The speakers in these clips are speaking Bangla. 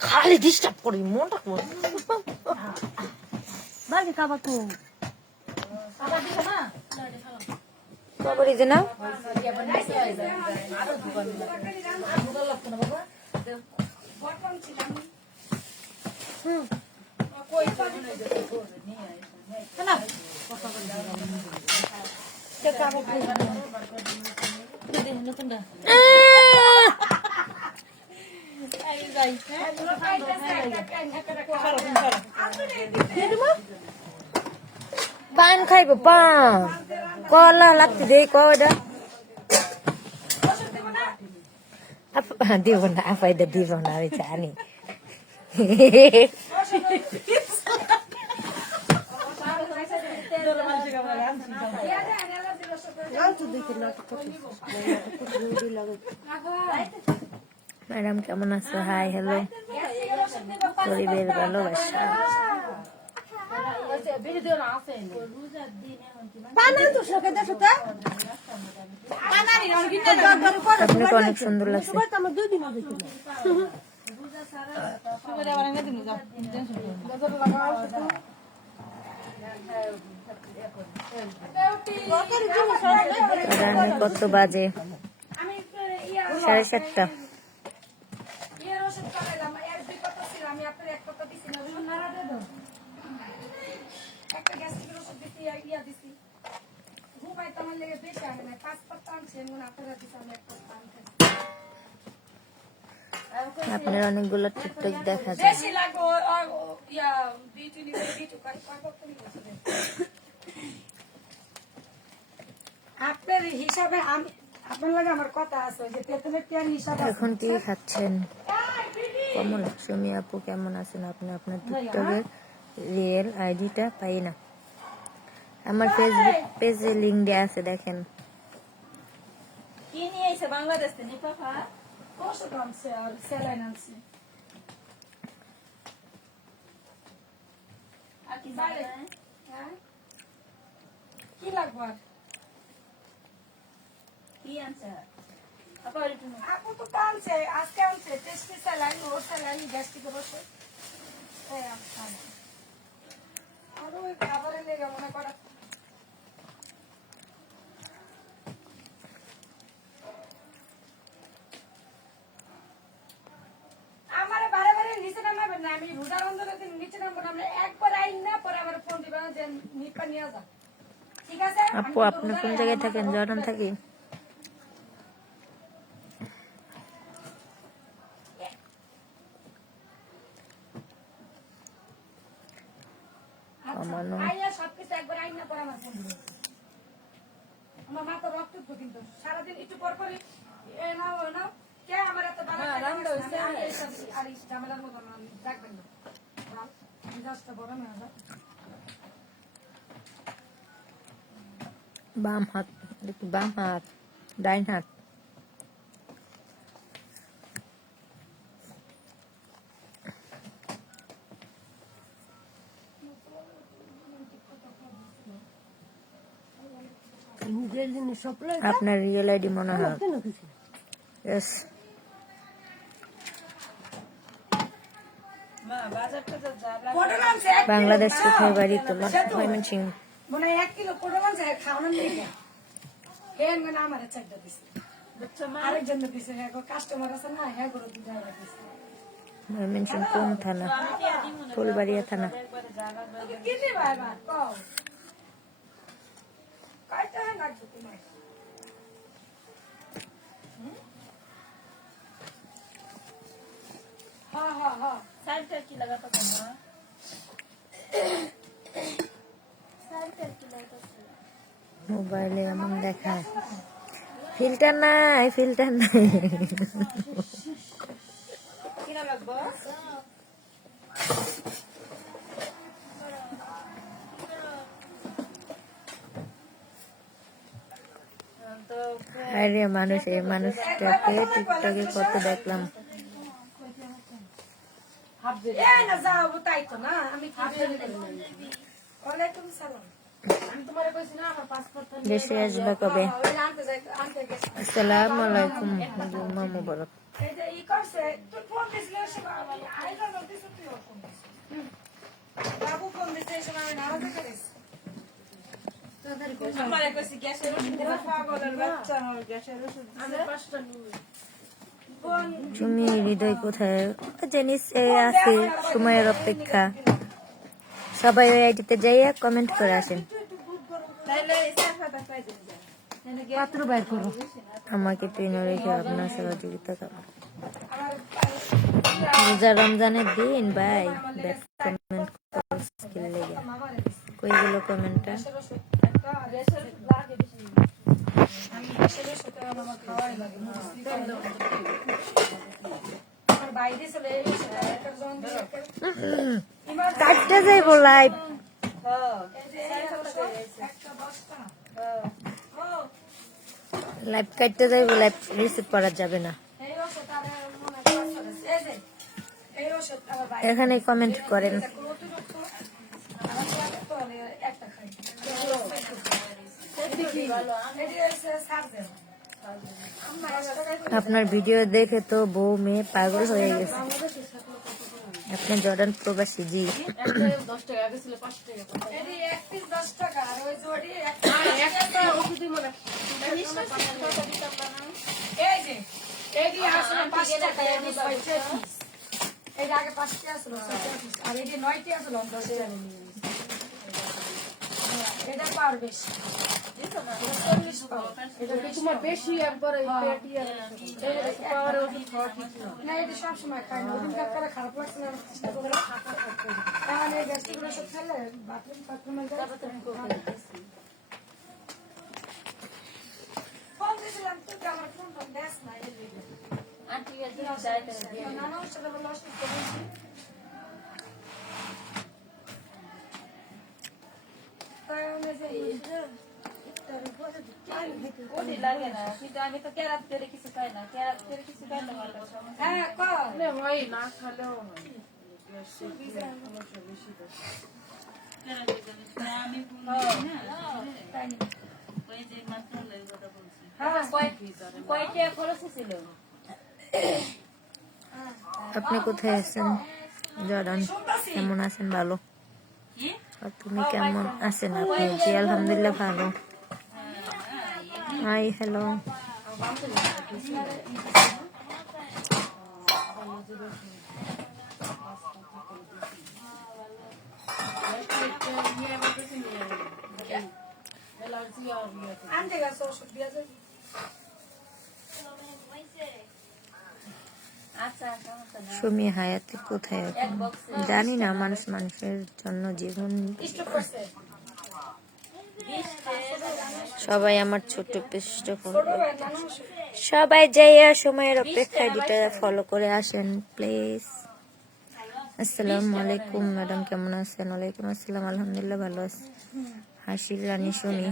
খালি ডিস্টার্ব করি মনটা করে বাকি খাবার তো কবর এই যে না পান খাইবো পান কলা লাগতে দেই কয়টা দিব না আপাইটা দিব না আমি জানি ম্যাডাম কেমন আছো হাই হ্যালো গরিবের ভালোবাসা আপনাকে অনেক সুন্দর লাগছে কত বাজে 7:30 আপনার অনেকগুলো টিকটক দেখা যায় আপনার হিসাবে আপনার লাগে আমার কথা আছে যে তেতুলের টিয়ার হিসাব এখন কি খাচ্ছেন কমলক্ষ্মী আপু কেমন আছেন আপনি আপনার টিকটকের রিয়েল আইডিটা পাই না আমার ফেসবুক পেজে লিংক দেয়া আছে দেখেন কি নিয়ে এসে বাংলাদেশ থেকে পাপা কষ্ট কামছে আর সেলাই নামছে আর কি বাইরে হ্যাঁ কি লাগবে কি আনছে আপু তো আনছে আজকে আনছে টেস্টি সেলাই ওর সেলাই গ্যাস্ট্রিক বসে এই আচ্ছা আর ওই খাবারের লেগে মনে করা আমি রোজার অন্তরে নিচে নামবো না আমরা একবার আইন না পরে আমার ফোন দিবা যে নিপা নিয়ে যা ঠিক আছে আপু আপনি কোন জায়গায় থাকেন জর্ডান থাকি আইয়া সবকিছু একবার আইন না পরে আমার ফোন দিবা আমার মা তো রক্ত তো কিন্তু সারাদিন একটু পর পরই এ নাও ও নাও কে আমার এত বাবা রামদা হইছে আর এই ঝামেলার মতো না দেখবেন না মিজাজটা বড় না বাম হাত বাম হাত ডাইন হাত আপনার রিয়েল আইডি মনে হয় ইয়েস বাংলাদেশ কোথায় বাড়ি তোমার ময়মনসিংহ মনে 1 কিলো পটল আনছে খাওয়ানোর লেগে হেন মানে আমারে চাইটা দিছে বুঝছো মা আরেকজন দিছে হ্যাঁ কাস্টমার আছে না হ্যাঁ গুলো দিতে দিছে ময়মনসিংহ কোন থানা ফুলবাড়িয়া থানা কি দি ভাই ভাই কও কাইটা লাগবে তোমার হ্যাঁ হ্যাঁ হ্যাঁ সাইডটা কি লাগাতো তোমরা মোবাইলে এমন দেখায় ফিল্টার নাই কিনা লাগবে আরে মানুষ এই মানুষটাকে টিকটকে কত দেখলাম ওয়ালাইকুম সালাম। দেশে আসবে কবে? ওই আনতে গেছে। আসসালামু আলাইকুম, জুম্মা মুবারক। এই যে ই করছে, তুই ফোন দিছিলি ওই সময়, আমি আইলো না, দিছিস তুইও ফোন দিছিস। বাবু ফোন দিছে, এই সময় আমি নামাজ পড়তে গেছি। আমারে কইছে গ্যাসের ওষুধ দিবা, পাগলের বাচ্চা, আমার গ্যাসের ওষুধ দিছে। ফোন তুমি হৃদয় কোথায়? জিনিস আছে, সময়ের অপেক্ষা। সবাই ওই আইডিতে যাইয়া কমেন্ট করে আসেন। তাইলে সাফাটা পাই দিন। পাত্র বাইর করো। আমাকে ট্রেনে রেখে আপনার সহযোগিতা করো। রোজা রমজানের দিন ভাই ব্যাক কমেন্ট স্কিল লেগে কইগুলো কমেন্টটা গ্যাসের ওষুধ একটা, গ্যাসের লাগে বেশি। আমি গ্যাসের ওষুধ আমার খাওয়াই লাগে, মুসলি খাই না। আমার বাইরে চলে এই ওষুধ, একটা জন দিয়ে একটা- কাটতে যাইবো লাইভ। এই যে এই ওষুধ, একটা 10 টাকা। লাইভ কাটতে যাইবো, লাইভ রিসিভ করা যাবে না। এই ওষুধ আর মনে হয় 5 টাকা। এই যে এই ওষুধ আমার বাইরে এখানে কমেন্ট করেন। অতিরিক্ত আমার তো হলে একটা খাই। এটি হচ্ছে সার্জেন। আমার 10 টাকায় আপনার ভিডিও দেখে তো বউ মেয়ে পাগল হয়ে গেছে। আপনি জর্ডান প্রবাসী? জি। এটি এক পিস 10 টাকা, আর ওই জোড়ি একটা এই যে এটি আসলে 5 টাকা, এটি 6 পিস। এটি আগে 5 টা ছিল, 6 পিস, আর এটি 9 টা ছিল, 10 টাকা। এটা পার বেশি, এটা 40 পাউন্ড। তোমার বেশি একবার না, এটা সবসময় খাই না, ওদিন করে খারাপ লাগছে না, আমি চেষ্টা করে তাহলে এই গ্যাস্ট্রিক ওষুধ খেলে বাথরুমে ফোন দিয়েছিলাম, তুই আমার ফোন দেস না, এই যে নানা ওষুধ বলে ওষুধ করেছি। তাই আমি যে লাগে না, কিন্তু আমি তো ক্যারাত করে কিছু খাই না, ক্যারাত করে কিছু খাই না। হ্যাঁ কর হয় না খালেও হয়। কয়টা খরচ ছিল? আপনি কোথায় আছেন জর্ডান? কেমন আছেন? ভালো। আর তুমি কেমন আছেন আপনি? জি আলহামদুলিল্লাহ ভালো। Hi hello. আনতে গেছে ওষুধ দিয়ে যাবে। আচ্ছা, সমস্যা নাই। সুমি হায়াতি কোথায় এখন? জানি না, মানুষ মানুষের জন্য জীবন। স্টপ করছে। সবাই আমার ছোট্ট পৃষ্ঠ ছোট ভাই মানুষ সবাই যাইয়া সময়ের অপেক্ষায় দুটা ফলো করে আসেন প্লিজ। আসসালামু আলাইকুম ম্যাডাম, কেমন আছেন? ওয়ালাইকুম আসসালাম, আলহামদুলিল্লাহ ভালো আছি। হাসির রানী সুমি।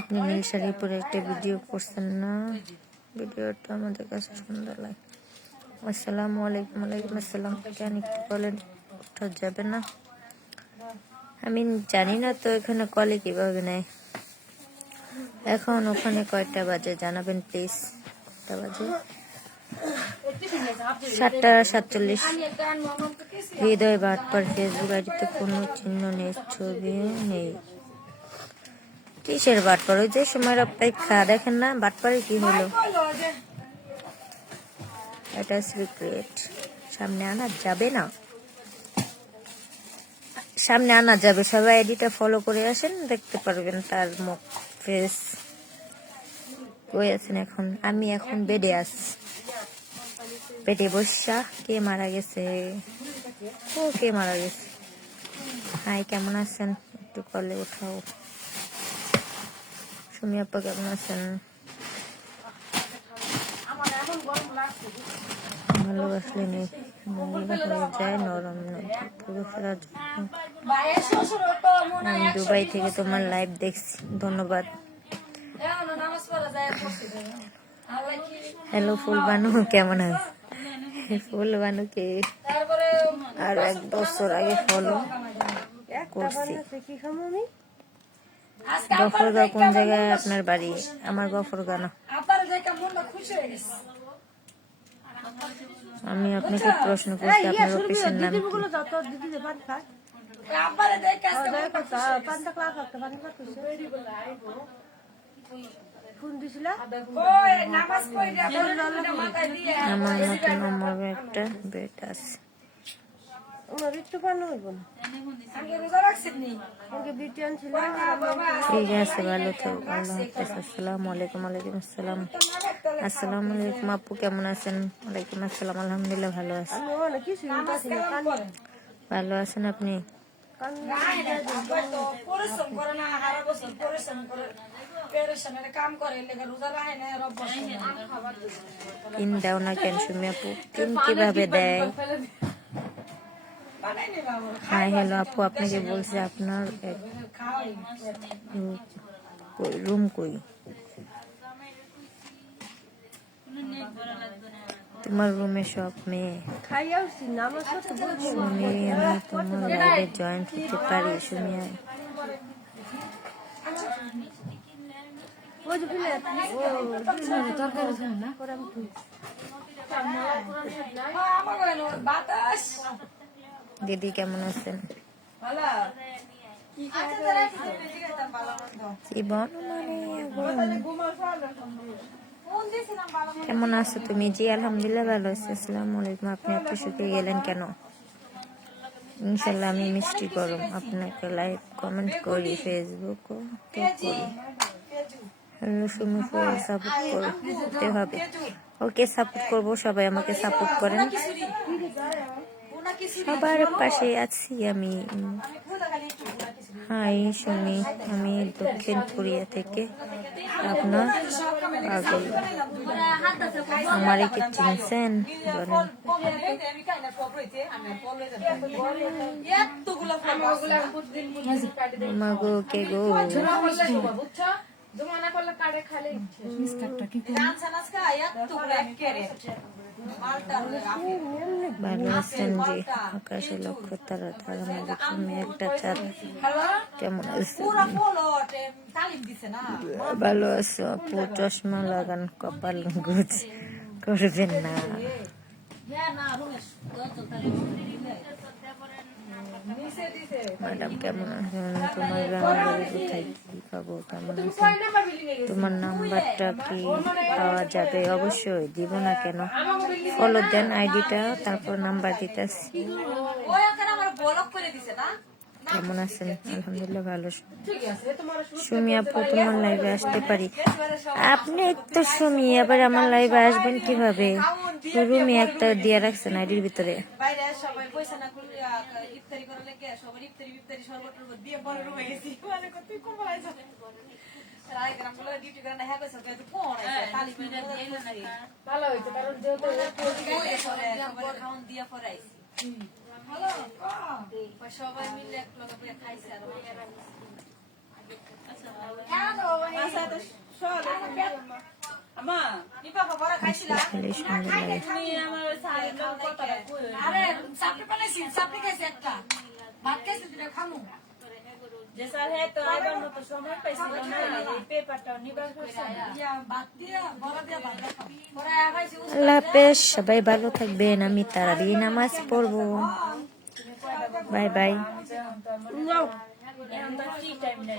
আপনি নীল শাড়ি পরে একটা ভিডিও করছেন না? ভিডিওটা আমাদের কাছে সুন্দর লাগে। আসসালামু আলাইকুম। ওয়ালাইকুম আসসালাম। কেন একটু বলেন, ওঠা যাবে না? আমি জানি না তো এখানে কলে কিভাবে নেয়। এখন ওখানে কয়টা বাজে জানাবেন প্লিজ। কয়টা বাজে? 7:47। হৃদয় বাটপার ফেসবুক আইডিতে কোনো চিহ্ন নেই, ছবিও নেই। কিসের বাটপার? ওই যে সময়ের অপেক্ষা দেখেন না, বাটপারে কি হলো? বলো যে এটা সিক্রেট, সামনে আনা যাবে না, সামনে আনা যাবে। সবাই আইডিটা ফলো করে আসেন, দেখতে পারবেন তার মুখ ফেস। কই আছেন এখন? আমি এখন বেডে আছি, বেডে বসা। কে মারা গেছে? ও কে মারা গেছে? হাই, কেমন আছেন? একটু কলে উঠাও। সুমি আপা কেমন আছেন? ভালোবাসলে নেই হয়ে যায় নরম নয়, পুরো ফেরার জন্য। ভাইয়ের শ্বশুর তো মনে আমি হয় দুবাই থেকে তোমার লাইভ দেখছি, ধন্যবাদ। এমন নামাজ পড়া যায় পড়তে দেয়। আল্লাহ কি হ্যালো ফুলবানু, কেমন আছে? ফুল বানুকে তারপরে আর 1 বছর আগে ফলো একটা করছি। বানাচ্ছে কি খামো আমি? আজকে গফরগাঁও কোন জায়গায় আপনার বাড়ি? আমার গফরগাঁও না। আবার দেখে মনটা খুশি হয়ে গেছে। আমি আপনাকে প্রশ্ন করছি, আপনার অফিসের নাম কি? দিদিগুলো যত দিদি পান খায় আব্বারে দেখে আজকে মনটা খুশি হয়ে গেছে। পানটা ক্লাস একটা পানি পাচ্ছে ফোন দিছিলা ওই নামাজ পড়ে বড়টা মাথায় দিয়ে আমার মতন আমার একটা বেড আছে। ওনার একটু পানো হইব না আগে রোজা রাখছেন নি? ওকে বিটি আনছিল বাবা ঠিক আছে, ভালো থাকো। আল্লাহ হাফেজ। আসসালামু আলাইকুম। ওয়ালাইকুম আসসালাম। আসসালামু আলাইকুম আপু, কেমন আছেন? ওয়ালাইকুম আসসালাম, আলহামদুলিল্লাহ ভালো আছি। আমি অনেক কিছু পাচ্ছি না ভালো আছেন আপনি? পরিশ্রম করে না, সারা বছর পরিশ্রম করে পেরেশানের কাম করে লেগে রোজা রাখে না, রব বসে না। তিন দাও না কেন সুমি আপু? তিন কিভাবে দেয়? বানাইনি বাবু, হাই হ্যালো আপু, আপনাকে বলছি আপনার এক খাওয়াই। রুম কই? তোমার রুমে সব মেয়ে? খাইয়া উঠছি না আমার সাথে বলছি সুমি, আমি তোমার লাইভে জয়েন্ট হতে পারি? সুমি ওই যে ফিলে তরকারি ছিল না করে আমি আমার বলেন, বাতাস দিদি কেমন আছেন? জীবন মানে কেমন আছো তুমি? জি আলহামদুলিল্লাহ ভালো আছি। আসসালামু আলাইকুম। আপনি এত শুকিয়ে গেলেন কেন? ইনশাল্লাহ আমি মিষ্টি গরম আপনাকে লাইভ কমেন্ট করি, ফেসবুকও তো করি। হ্যালো সুমি, সাপোর্ট করতে হবে। ওকে, সাপোর্ট করবো, সবাই আমাকে সাপোর্ট করেন। সবার পাশে আছি আমি। হাই সুমি, আমি দক্ষিণ কোরিয়া থেকে আপনার পাগল। আমারে কি চিনছেন? বলেন। মাগো কে গো? ভালো আছেন জি? আকাশে লক্ষ তারা, তারা মাঝে তুমি একটা চাঁদ। কেমন আছেন? ভালো আছো আপু? চশমা লাগান, কপাল গুজ করবেন না। ম্যাডাম কেমন আছেন? তোমার গ্রামের বাড়ি কোথায়? কি খবর? কেমন আছেন? তোমার নাম্বারটা কি পাওয়া যাবে? অবশ্যই দিব না কেন, ফলো দেন আইডিটা, তারপর নাম্বার দিতেছি। কেমন আছেন? আলহামদুলিল্লাহ ভালো। সুমি আপু তোমার লাইভে আসতে পারি? আপনি তো সুমি, আবার আমার লাইভে আসবেন কিভাবে? রুমে একটা দিয়ে রাখছেন আইডির ভিতরে। বাইরে সবাই পয়সা না করে ইফতারি করার লাগে সবার ইফতারি শরবত দিয়ে পরে রুমে গেছি মানে তুই কোন বলাই যাবে রাইগ্রাম গুলো ডিউটি করে না হ্যাঁ কইছ তুই কোন আইছে তালি পিটা দিয়ে না ভালো হইছে কারণ যেহেতু সবাই খাওন দিয়া পরে আইছি ভালো সবাই মিলে এক লগে বসে খাইছে আর আচ্ছা তো সব আমা নি বাবা বড় খাইছিলা খেলে সুন্দর লাগে। তুমি আমার সাইড লোক কথা কই আরে চাপড়ি বানাইছি, চাপড়ি খাইছি একটা, ভাত খাইছি দুটা খামু। যে স্যার হে তো আইবার মতো সময় পাইছিল না এই পেপারটা নিবার করছে ইয়া ভাত দিয়া বড় দিয়া ভাত খাবো। পরে খাইছি আল্লাহ হাফেজ, সবাই ভালো থাকবেন। আমি তারাবি নামাজ পড়বো। Bye bye. নাও এখন তো ফ্রি টাইম নাই